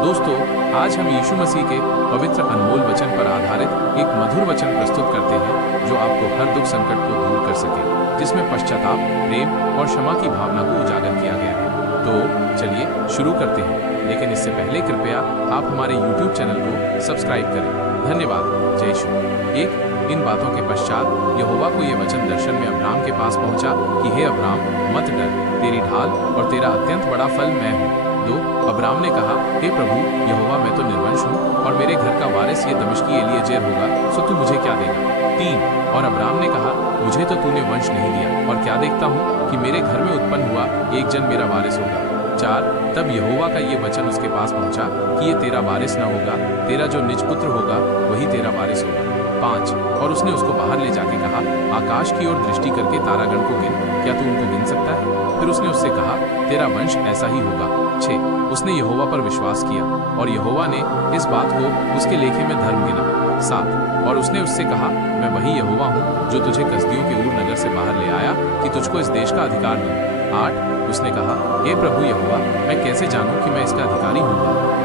दोस्तों, आज हम यीशु मसीह के पवित्र अनमोल वचन पर आधारित एक मधुर वचन प्रस्तुत करते हैं जो आपको हर दुख संकट को दूर कर सके, जिसमें पश्चाताप, प्रेम और क्षमा की भावना को उजागर किया गया है। तो चलिए शुरू करते हैं, लेकिन इससे पहले कृपया आप हमारे YouTube चैनल को सब्सक्राइब करें। धन्यवाद। जय यीशु। इन बातों के पश्चात यहोवा को यह वचन दर्शन में अब्राम के पास पहुंचा कि हे अब्राम, मत डर, तेरी ढाल और तेरा अत्यंत बड़ा फल मैं हूँ। 2 अब्राम ने कहा, हे प्रभु यहोवा, मैं तो निर्वंश हूँ और मेरे घर का वारिस ये दमिश्की एलीएजेर होगा, सो तू मुझे क्या देगा। 3 और अब्राम ने कहा, मुझे तो तूने वंश नहीं दिया और क्या देखता हूँ कि मेरे घर में उत्पन्न हुआ एक जन मेरा वारिस होगा। 4 तब यहोवा का ये वचन उसके पास पहुंचा कि ये तेरा वारिस न होगा, तेरा जो निज पुत्र होगा वही तेरा वारिस होगा। 5 और उसने उसको बाहर ले जाके कहा, आकाश की ओर दृष्टि करके तारागण को गिन, क्या तू उनको गिन सकता है। फिर उसने उससे कहा, तेरा वंश ऐसा ही होगा। 6 उसने यहोवा पर विश्वास किया और यहोवा ने इस बात को उसके लेखे में धर्म गिना। 7 और उसने उससे कहा, मैं वही यहोवा हूँ जो तुझे कसदियों के ऊर नगर से बाहर ले आया कि तुझको इस देश का अधिकार दूं। 8 उसने कहा, हे प्रभु यहोवा, मैं कैसे जानूं कि मैं इसका अधिकारी हूँ।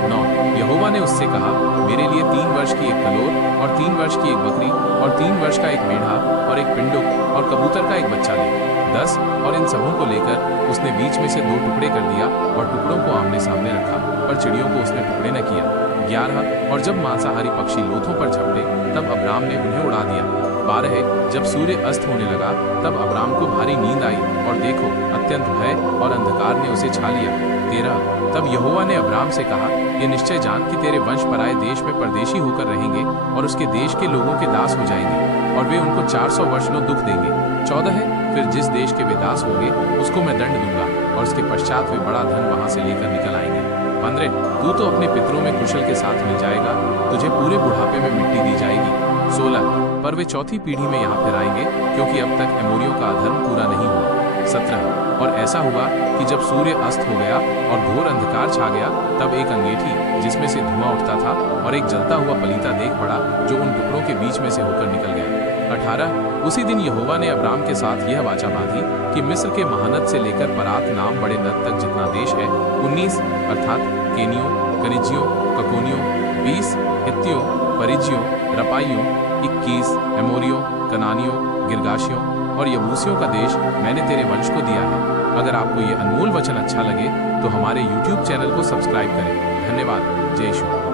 9 यहोवा ने उससे कहा, मेरे लिए 3 वर्ष की एक कलोर और 3 वर्ष की एक बकरी और 3 वर्ष का एक मेढ़ा और एक पिंडुक और कबूतर का एक बच्चा ले। 10 और इन सबों को लेकर उसने बीच में से 2 टुकड़े कर दिया और टुकड़ों को आमने सामने रखा, पर चिड़ियों को उसने टुकड़े न किया। 11 और जब मांसाहारी पक्षी लोथों पर झपटे तब अब्राम ने उन्हें उड़ा दिया। 12 जब सूर्य अस्त होने लगा तब अब्राम को भारी नींद आई और देखो, अत्यंत भय और अंधकार ने उसे छा लिया। 13 तब यहोवा ने अब्राम से कहा, ये निश्चय जान कि तेरे वंश पराए देश में परदेशी होकर रहेंगे और उसके देश के लोगों के दास हो जाएंगे और वे उनको 400 वर्षों दुख देंगे। 14 फिर जिस देश के वे दास होंगे उसको मैं दंड दूंगा और उसके पश्चात वे बड़ा धन वहां से लेकर निकल आएंगे। 15 तू तो अपने पितरों में कुशल के साथ मिल जाएगा, तुझे पूरे बुढ़ापे में मिट्टी दी जाएगी। 16 पर वे चौथी पीढ़ी में यहाँ फिर आएंगे, क्योंकि अब तक एमोरियों का अधर्म पूरा नहीं हुआ। 17 और ऐसा हुआ कि जब सूर्य अस्त हो गया और घोर अंधकार छा गया तब एक अंगीठी जिसमें से धुआं उठता था और एक जलता हुआ पलीता देख पड़ा जो उन टुकड़ों के बीच में से होकर निकल गया। 18 उसी दिन यहोवा ने अब्राम के साथ यह वाचा बांधी कि मिस्र के महानद से लेकर परात नाम बड़े नद तक जितना देश है, 19 अर्थात केनियों, कनिजियों, ककोनियों, 20 हित्तियों, परिजियों, रपाइयों, 21 एमोरियों, कनानियों, गिरगाशियों और यबूसियों का देश मैंने तेरे वंश को दिया है। अगर आपको ये अनमोल वचन अच्छा लगे तो हमारे YouTube चैनल को सब्सक्राइब करें। धन्यवाद। जय यीशु।